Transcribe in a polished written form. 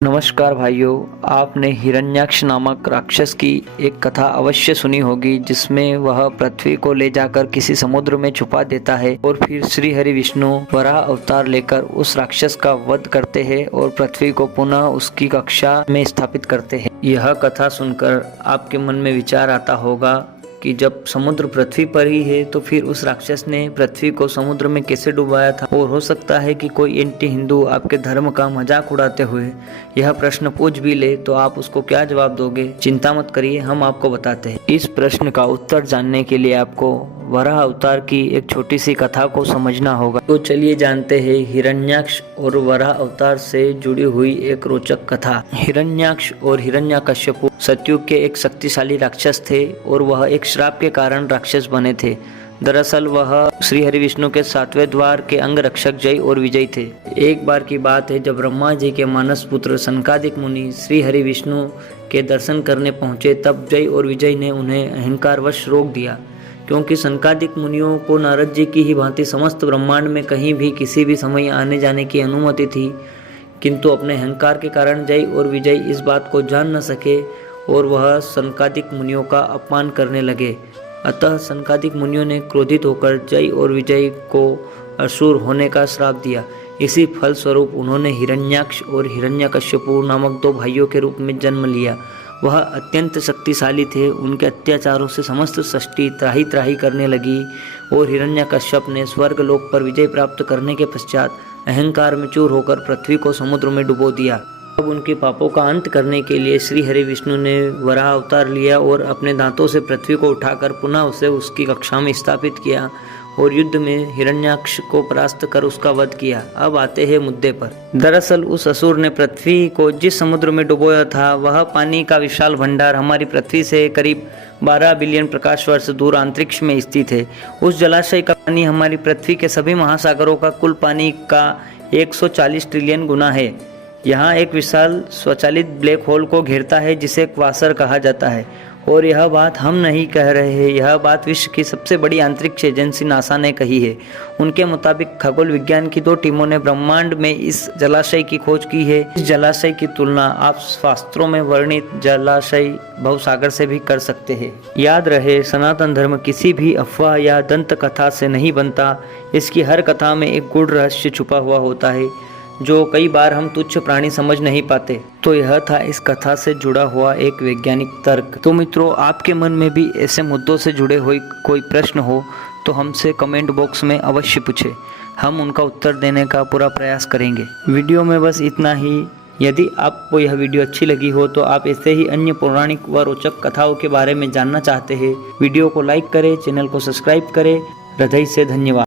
नमस्कार भाइयों, आपने हिरण्याक्ष नामक राक्षस की एक कथा अवश्य सुनी होगी, जिसमें वह पृथ्वी को ले जाकर किसी समुद्र में छुपा देता है और फिर श्री हरि विष्णु वराह अवतार लेकर उस राक्षस का वध करते हैं और पृथ्वी को पुनः उसकी कक्षा में स्थापित करते हैं। यह कथा सुनकर आपके मन में विचार आता होगा कि जब समुद्र पृथ्वी पर ही है तो फिर उस राक्षस ने पृथ्वी को समुद्र में कैसे डुबाया था। और हो सकता है कि कोई एंटी हिंदू आपके धर्म का मजाक उड़ाते हुए यह प्रश्न पूछ भी ले तो आप उसको क्या जवाब दोगे। चिंता मत करिए, हम आपको बताते हैं। इस प्रश्न का उत्तर जानने के लिए आपको वराह अवतार की एक छोटी सी कथा को समझना होगा। तो चलिए जानते हैं हिरण्याक्ष और वराह अवतार से जुड़ी हुई एक रोचक कथा। हिरण्याक्ष और हिरण्यकश्यपु सतयुग के एक शक्तिशाली राक्षस थे और वह एक श्राप के कारण राक्षस बने थे। दरअसल वह श्री हरि विष्णु के 7वें द्वार के अंग रक्षक जय और विजय थे। एक बार की बात है जब ब्रह्मा जी के मानस पुत्र सनकादिक मुनि श्री हरि विष्णु के दर्शन करने पहुंचे, तब जय और विजय ने उन्हें अहंकारवश रोक दिया। क्योंकि सनकादिक मुनियों को नारद जी की ही भांति समस्त ब्रह्मांड में कहीं भी किसी भी समय आने जाने की अनुमति थी, किंतु अपने अहंकार के कारण जय और विजय इस बात को जान न सके और वह सनकादिक मुनियों का अपमान करने लगे। अतः सनकादिक मुनियों ने क्रोधित होकर जय और विजय को असुर होने का श्राप दिया। इसी फल स्वरूप उन्होंने हिरण्याक्ष और हिरण्यकश्यपु नामक 2 भाइयों के रूप में जन्म लिया। वह अत्यंत शक्तिशाली थे। उनके अत्याचारों से समस्त सृष्टि त्राही त्राही करने लगी और हिरण्यकश्यप ने स्वर्ग लोक पर विजय प्राप्त करने के पश्चात अहंकार में चूर होकर पृथ्वी को समुद्र में डुबो दिया। अब उनके पापों का अंत करने के लिए श्री हरि विष्णु ने वराह अवतार लिया और अपने दांतों से पृथ्वी को उठाकर पुनः उसे उसकी कक्षा में स्थापित किया और युद्ध में हिरण्याक्ष को परास्त कर उसका वध किया। अब आते हैं मुद्दे पर। दरअसल उस असुर ने पृथ्वी को जिस समुद्र में डुबोया था, वह पानी का विशाल भंडार हमारी पृथ्वी से करीब 12 बिलियन प्रकाश वर्ष दूर अंतरिक्ष में स्थित है। उस जलाशय का पानी हमारी पृथ्वी के सभी महासागरों का कुल पानी का 140 ट्रिलियन गुना है। यहाँ एक विशाल स्वचालित ब्लैक होल को घेरता है जिसे क्वासर कहा जाता है। और यह बात हम नहीं कह रहे हैं, यह बात विश्व की सबसे बड़ी अंतरिक्ष एजेंसी नासा ने कही है। उनके मुताबिक खगोल विज्ञान की 2 टीमों ने ब्रह्मांड में इस जलाशय की खोज की है। इस जलाशय की तुलना आप शास्त्रों में वर्णित जलाशय भवसागर से भी कर सकते हैं। याद रहे, सनातन धर्म किसी भी अफवाह या दंत कथा से नहीं बनता। इसकी हर कथा में एक गूढ़ रहस्य छुपा हुआ होता है जो कई बार हम तुच्छ प्राणी समझ नहीं पाते। तो यह था इस कथा से जुड़ा हुआ एक वैज्ञानिक तर्क। तो मित्रों, आपके मन में भी ऐसे मुद्दों से जुड़े हुए कोई प्रश्न हो तो हमसे कमेंट बॉक्स में अवश्य पूछें, हम उनका उत्तर देने का पूरा प्रयास करेंगे। वीडियो में बस इतना ही। यदि आपको यह वीडियो अच्छी लगी हो तो आप ऐसे ही अन्य पौराणिक व रोचक कथाओं के बारे में जानना चाहते हैं, वीडियो को लाइक करें, चैनल को सब्सक्राइब करें। हृदय से धन्यवाद।